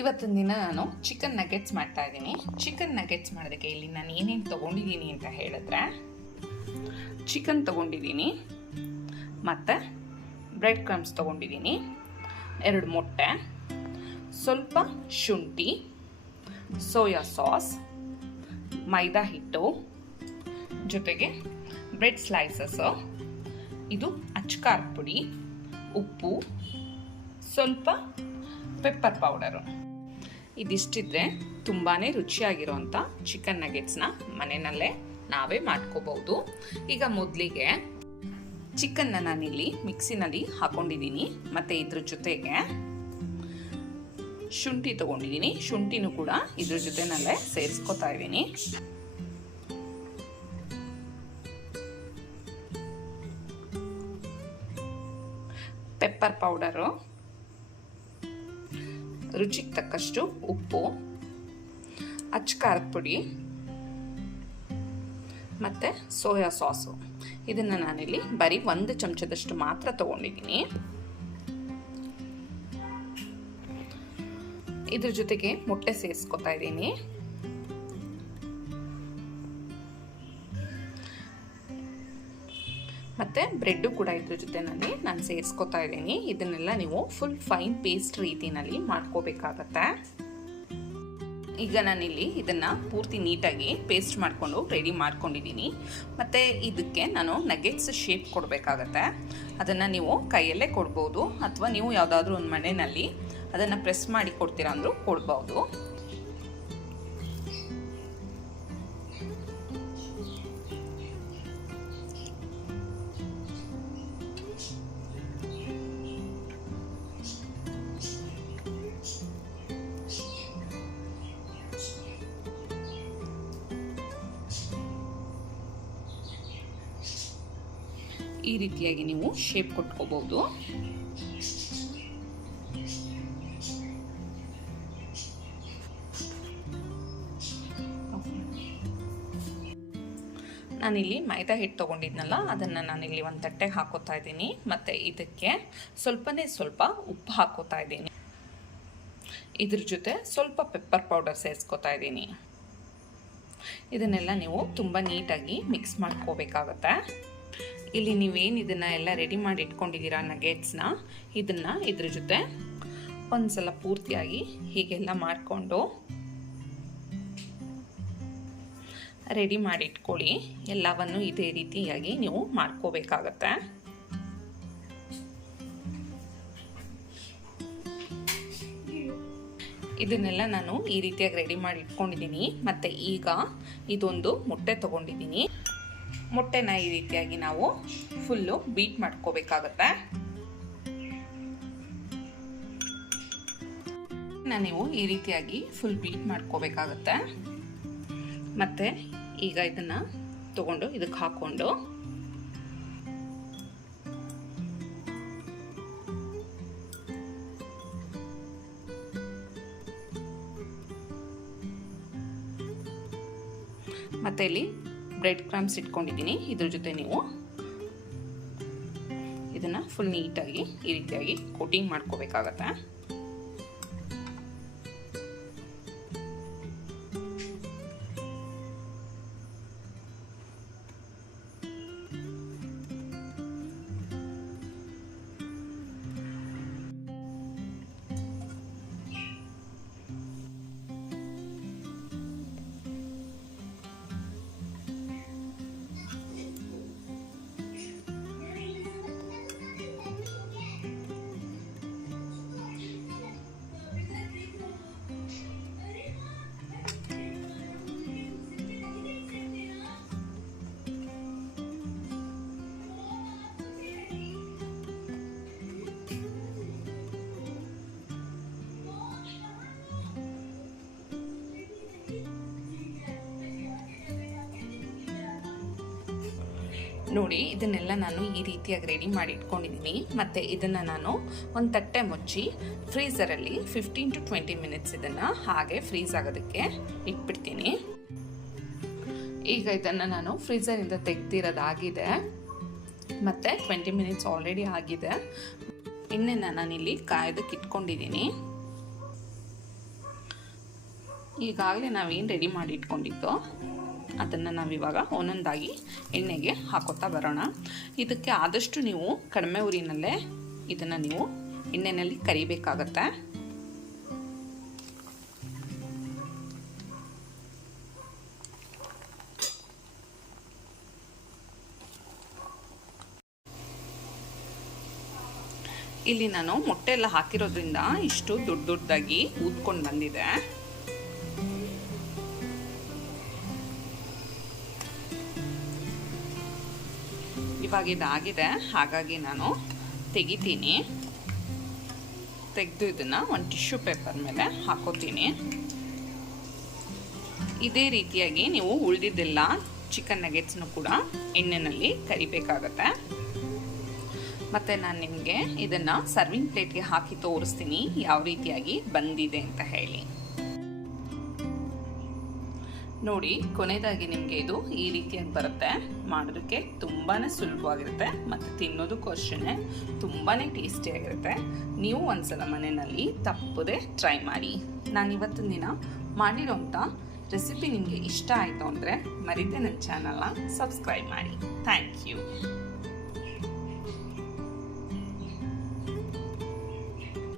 ಇವತ್ತಿನ ದಿನ ನಾನು ಚಿಕನ್ ನಗೆಟ್ಸ್ ಮಾಡ್ತಾ ಇದ್ದೀನಿ. ಚಿಕನ್ ನಗೆಟ್ಸ್ ಮಾಡೋದಕ್ಕೆ ಇಲ್ಲಿ ನಾನು ಏನೇನು ತೊಗೊಂಡಿದ್ದೀನಿ ಅಂತ ಹೇಳಿದ್ರೆ ಚಿಕನ್ ತೊಗೊಂಡಿದ್ದೀನಿ, ಮತ್ತು ಬ್ರೆಡ್ ಕ್ರಮ್ಸ್ ತೊಗೊಂಡಿದ್ದೀನಿ, ಎರಡು ಮೊಟ್ಟೆ, ಸ್ವಲ್ಪ ಶುಂಠಿ ಸೋಯಾ ಸಾಸ್ ಮೈದಾ ಹಿಟ್ಟು, ಜೊತೆಗೆ ಬ್ರೆಡ್ ಸ್ಲೈಸಸ್ಸು ಇದು ಅಚ್ಕಾರ್ ಪುಡಿ, ಉಪ್ಪು, ಸ್ವಲ್ಪ ಪೆಪ್ಪರ್ ಪೌಡರು ಇದಿಷ್ಟಿದ್ರೆ ತುಂಬಾ ರುಚಿಯಾಗಿರೋಂಥ ಚಿಕನ್ ನಗೆಟ್ಸ್ನ ಮನೆಯಲ್ಲೇ ನಾವೇ ಮಾಡ್ಕೋಬಹುದು. ಈಗ ಮೊದಲಿಗೆ ಚಿಕನ್ನ ನಾನಿಲ್ಲಿ ಮಿಕ್ಸಿನಲ್ಲಿ ಹಾಕೊಂಡಿದ್ದೀನಿ ಮತ್ತು ಇದ್ರ ಜೊತೆಗೆ ಶುಂಠಿ ತಗೊಂಡಿದ್ದೀನಿ ಶುಂಠಿನೂ ಕೂಡ ಇದ್ರ ಜೊತೆನಲ್ಲೇ ಸೇರಿಸ್ಕೊತಾ ಇದ್ದೀನಿ. ಪೆಪ್ಪರ್ ಪೌಡರು ರುಚಿಗೆ ತಕ್ಕಷ್ಟು ಉಪ್ಪು ಅಚ್ಚಕಾರದ ಪುಡಿ ಮತ್ತು ಸೋಯಾ ಸಾಸು. ಇದನ್ನು ನಾನಿಲ್ಲಿ ಬರೀ ಒಂದು ಚಮಚದಷ್ಟು ಮಾತ್ರ ತಗೊಂಡಿದ್ದೀನಿ. ಇದ್ರ ಜೊತೆಗೆ ಮೊಟ್ಟೆ ಸೇರಿಸ್ಕೊತಾ ಇದ್ದೀನಿ. ಮತ್ತು ಬ್ರೆಡ್ಡು ಕೂಡ ಇದ್ರ ಜೊತೆನಲ್ಲಿ ನಾನು ಸೇರಿಸ್ಕೊತಾ ಇದ್ದೀನಿ. ಇದನ್ನೆಲ್ಲ ನೀವು ಫುಲ್ ಫೈನ್ ಪೇಸ್ಟ್ ರೀತಿನಲ್ಲಿ ಮಾಡ್ಕೋಬೇಕಾಗತ್ತೆ. ಈಗ ನಾನಿಲ್ಲಿ ಇದನ್ನು ಪೂರ್ತಿ ನೀಟಾಗಿ ಪೇಸ್ಟ್ ಮಾಡಿಕೊಂಡು ರೆಡಿ ಮಾಡ್ಕೊಂಡಿದ್ದೀನಿ. ಮತ್ತು ಇದಕ್ಕೆ ನಾನು ನಗೆಟ್ಸ್ ಶೇಪ್ ಕೊಡಬೇಕಾಗತ್ತೆ. ಅದನ್ನು ನೀವು ಕೈಯಲ್ಲೇ ಕೊಡ್ಬೋದು. ಅಥವಾ ನೀವು ಯಾವುದಾದ್ರೂ ಒಂದು ಮನೆಯಲ್ಲಿ ಅದನ್ನು ಪ್ರೆಸ್ ಮಾಡಿ ಕೊಡ್ತೀರಾ ಅಂದರೂ ಕೊಡ್ಬೋದು. ಈ ರೀತಿಯಾಗಿ ನೀವು ಶೇಪ್ ಕೊಟ್ಕೋಬಹುದು ನಾನಿಲ್ಲಿ ಮೈದಾ ಹಿಟ್ಟು ತೊಗೊಂಡಿದ್ನಲ್ಲ, ಅದನ್ನು ನಾನಿಲ್ಲಿ ಒಂದು ತಟ್ಟೆಗೆ ಹಾಕೋತಾ ಇದ್ದೀನಿ. ಮತ್ತು ಇದಕ್ಕೆ ಸ್ವಲ್ಪನೇ ಸ್ವಲ್ಪ ಉಪ್ಪು ಹಾಕೋತಾ ಇದ್ದೀನಿ. ಇದ್ರ ಜೊತೆ ಸ್ವಲ್ಪ ಪೆಪ್ಪರ್ ಪೌಡರ್ ಸೇರಿಸ್ಕೋತಾ ಇದ್ದೀನಿ. ಇದನ್ನೆಲ್ಲ ನೀವು ತುಂಬ ನೀಟಾಗಿ ಮಿಕ್ಸ್ ಮಾಡ್ಕೋಬೇಕಾಗತ್ತೆ. ಇಲ್ಲಿ ನೀವೇನು ಇದನ್ನು ಎಲ್ಲ ರೆಡಿ ಮಾಡಿ ಇಟ್ಕೊಂಡಿದ್ದೀರಾ ನಗೆಟ್ಸ್ನ ಇದನ್ನು ಇದ್ರ ಜೊತೆ ಒಂದು ಸಲ ಪೂರ್ತಿಯಾಗಿ ಹೀಗೆಲ್ಲ ಮಾಡಿಕೊಂಡು ರೆಡಿ ಮಾಡಿ ಇಟ್ಕೊಳ್ಳಿ. ಎಲ್ಲವನ್ನು ಇದೇ ರೀತಿಯಾಗಿ ನೀವು ಮಾಡ್ಕೋಬೇಕಾಗತ್ತೆ. ಇದನ್ನೆಲ್ಲ ನಾನು ಈ ರೀತಿಯಾಗಿ ರೆಡಿ ಮಾಡಿ ಇಟ್ಕೊಂಡಿದ್ದೀನಿ. ಮತ್ತು ಈಗ ಇದೊಂದು ಮೊಟ್ಟೆ ತೊಗೊಂಡಿದ್ದೀನಿ. ಮೊಟ್ಟೆನ ಈ ರೀತಿಯಾಗಿ ನಾವು ಫುಲ್ಲು ಬೀಟ್ ಮಾಡ್ಕೋಬೇಕಾಗತ್ತೆ. ನೀವು ಈ ರೀತಿಯಾಗಿ ಫುಲ್ ಬೀಟ್ ಮಾಡ್ಕೋಬೇಕಾಗತ್ತೆ. ಮತ್ತು ಈಗ ಇದನ್ನು ತಗೊಂಡು ಇದಕ್ಕೆ ಹಾಕ್ಕೊಂಡು ಮತ್ತೆ ಇಲ್ಲಿ ಬ್ರೆಡ್ ಕ್ರಮ್ಸ್ ಇಟ್ಕೊಂಡಿದ್ದೀನಿ. ಇದ್ರ ಜೊತೆ ನೀವು ಇದನ್ನು ಫುಲ್ ನೀಟಾಗಿ ಈ ರೀತಿಯಾಗಿ ಕೋಟಿಂಗ್ ಮಾಡ್ಕೋಬೇಕಾಗತ್ತೆ? ನೋಡಿ, ಇದನ್ನೆಲ್ಲ ನಾನು ಈ ರೀತಿಯಾಗಿ ರೆಡಿ ಮಾಡಿ ಇಟ್ಕೊಂಡಿದ್ದೀನಿ. ಮತ್ತು ಇದನ್ನು ನಾನು ಒಂದು ತಟ್ಟೆ ಮುಚ್ಚಿ ಫ್ರೀಸರಲ್ಲಿ ಫಿಫ್ಟೀನ್ ಟು ಟ್ವೆಂಟಿ ಮಿನಿಟ್ಸ್ ಇದನ್ನು ಹಾಗೆ ಫ್ರೀಸ್ ಆಗೋದಕ್ಕೆ ಇಟ್ಬಿಡ್ತೀನಿ. ಈಗ ಇದನ್ನು ನಾನು ಫ್ರೀಸರಿಂದ ತೆಗ್ದಿರೋದಾಗಿದೆ ಮತ್ತು ಟ್ವೆಂಟಿ ಮಿನಿಟ್ಸ್ ಆಲ್ರೆಡಿ ಆಗಿದೆ. ಎಣ್ಣೆನ ನಾನಿಲ್ಲಿ ಕಾಯೋದಕ್ಕೆ ಇಟ್ಕೊಂಡಿದ್ದೀನಿ. ಈಗಾಗಲೇ ನಾವೇನು ರೆಡಿ ಮಾಡಿ ಇಟ್ಕೊಂಡಿದ್ದೋ? ಅದನ್ನು ನಾವಿವಾಗ ಒಂದೊಂದಾಗಿ ಎಣ್ಣೆಗೆ ಹಾಕೋತಾ ಬರೋಣ. ಇದಕ್ಕೆ ಆದಷ್ಟು ನೀವು ಕಡಿಮೆ ಉರಿನಲ್ಲೇ ಇದನ್ನು ನೀವು ಎಣ್ಣೆಯಲ್ಲಿ ಕರಿಬೇಕಾಗತ್ತೆ. ಇಲ್ಲಿ ನಾನು ಮೊಟ್ಟೆ ಎಲ್ಲ ಹಾಕಿರೋದ್ರಿಂದ ಇಷ್ಟು ದೊಡ್ಡ ದೊಡ್ಡದಾಗಿ ಊದ್ಕೊಂಡು ಬಂದಿದೆ. ಇವಾಗ ಇದಾಗಿದೆ ಹಾಗಾಗಿ ನಾನು ತೆಗಿತೀನಿ. ತೆಗೆದು ಇದನ್ನು ಒಂದು ಟಿಶ್ಯೂ ಪೇಪರ್ ಮೇಲೆ ಹಾಕೋತೀನಿ. ಇದೇ ರೀತಿಯಾಗಿ ನೀವು ಉಳಿದಿದ್ದೆಲ್ಲ ಚಿಕನ್ ನಗೆಟ್ಸ್ನು ಕೂಡ ಎಣ್ಣೆಯಲ್ಲಿ ಕರಿಬೇಕಾಗತ್ತೆ. ಮತ್ತು ನಾನು ನಿಮಗೆ ಇದನ್ನು ಸರ್ವಿಂಗ್ ಪ್ಲೇಟ್ಗೆ ಹಾಕಿ ತೋರಿಸ್ತೀನಿ. ಯಾವ ರೀತಿಯಾಗಿ ಬಂದಿದೆ ಅಂತ ಹೇಳಿ. ನೋಡಿ, ಕೊನೆಯದಾಗಿ ನಿಮಗೆ ಇದು ಈ ರೀತಿಯಾಗಿ ಬರುತ್ತೆ. ಮಾಡೋದಕ್ಕೆ ತುಂಬಾ ಸುಲಭವಾಗಿರುತ್ತೆ ಮತ್ತು ತಿನ್ನೋದಕ್ಕೂ ಅಷ್ಟೇ ತುಂಬಾ ಟೇಸ್ಟಿಯಾಗಿರುತ್ತೆ ನೀವು ಒಂದ್ಸಲ ಮನೆಯಲ್ಲಿ ತಪ್ಪದೆ ಟ್ರೈ ಮಾಡಿ. ನಾನು ಇವತ್ತಿನ ದಿನ ಮಾಡಿರೋಂಥ ರೆಸಿಪಿ ನಿಮಗೆ ಇಷ್ಟ ಆಯಿತು ಅಂದರೆ ಮರಿತೆ ನನ್ನ ಚಾನಲ್ನ ಸಬ್ಸ್ಕ್ರೈಬ್ ಮಾಡಿ. Thank you